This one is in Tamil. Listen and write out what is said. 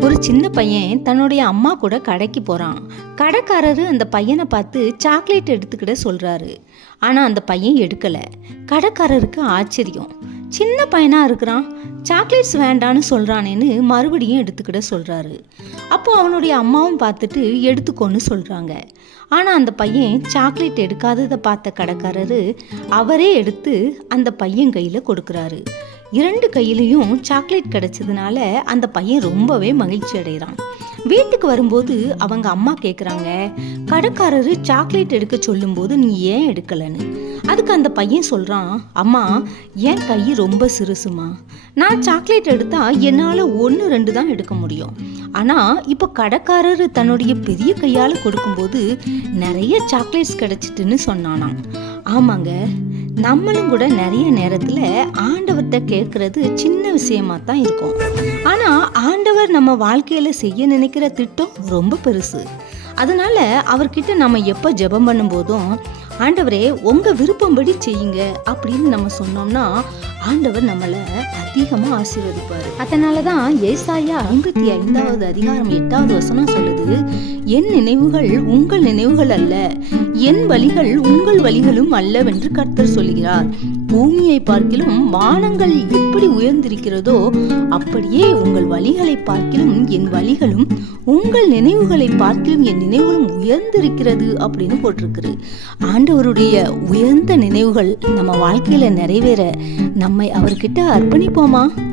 ஒரு சின்ன பையன் தன்னுடைய அம்மா கூட கடைக்கு போறான். கடைக்காரரு அந்த பையனை பார்த்து சாக்லேட் எடுத்துக்கிட சொல்றாரு. ஆனா அந்த பையன் எடுக்கல. கடைக்காரருக்கு ஆச்சரியம். சின்ன பையனாக இருக்கிறான். சாக்லேட்ஸ் வேண்டான்னு சொல்கிறானேன்னு மறுபடியும் எடுத்துக்கிட சொல்கிறாரு அப்போது அவனுடைய அம்மாவும் பார்த்துட்டு எடுத்துக்கோன்னு சொல்கிறாங்க ஆனால் அந்த பையன் சாக்லேட் எடுக்காததை பார்த்த கடைக்காரரு அவரே எடுத்து அந்த பையன் கையில் கொடுக்குறாரு. இரண்டு கையிலையும் சாக்லேட் கிடச்சதுனால அந்த பையன் ரொம்பவே மகிழ்ச்சி அடைகிறான். வீட்டுக்கு வரும்போது அவங்க அம்மா கேட்குறாங்க கடைக்காரரு சாக்லேட் எடுக்க சொல்லும்போது நீ ஏன் எடுக்கலன்னு? அதுக்கு அந்த பையன் சொல்கிறான் அம்மா என் கை ரொம்ப சிறுசுமா. நான் சாக்லேட் எடுத்தால் என்னால் ஒன்று ரெண்டு தான் எடுக்க முடியும். ஆனால் இப்போ கடைக்காரர் தன்னுடைய பெரிய கையால் கொடுக்கும்போது நிறைய சாக்லேட்ஸ் கிடைச்சிட்டுன்னு சொன்னானாம். ஆமாங்க நம்மளும் கூட நிறைய நேரத்தில் ஆண்டவர்கிட்ட கேட்கறது சின்ன விஷயமா தான் இருக்கும். ஆனால் ஆண்டவர் நம்ம வாழ்க்கையில் செய்ய நினைக்கிற திட்டம் ரொம்ப பெருசு. அதனால அவர்கிட்ட நம்ம எப்போ ஜெபம் பண்ணும்போதும் ஆண்டவரே உங்க விருப்பம்படி செய்யுங்க அப்படின்னு நம்ம சொன்னோம்னா ஆண்டவர் நம்மளை அதிகமாக ஆசீர்வதிப்பார். அதனால தான் ஏசாயா ஐம்பத்தி ஐந்தாவது அதிகாரம் எட்டாவது வசனம் சொல்லுது என் நினைவுகள் உங்கள் நினைவுகள் அல்ல என் வழிகள் உங்கள் வழிகளும் அல்லவென்று கர்த்தர் சொல்கிறார். பூமியை பார்க்கிலும் வானங்கள் எப்படி உயர்ந்திருக்கிறதோ அப்படியே உங்கள் வழிகளை பார்க்கிலும் என் வழிகளும் உங்கள் நினைவுகளை பார்க்கிலும் என் நினைவுகளும் உயர்ந்திருக்கிறது அப்படின்னு போட்டிருக்குது. ஆண்டவருடைய உயர்ந்த நினைவுகள் நம்ம வாழ்க்கையில நிறைவேற நம்மை அவர்கிட்ட அர்ப்பணிப்போமா?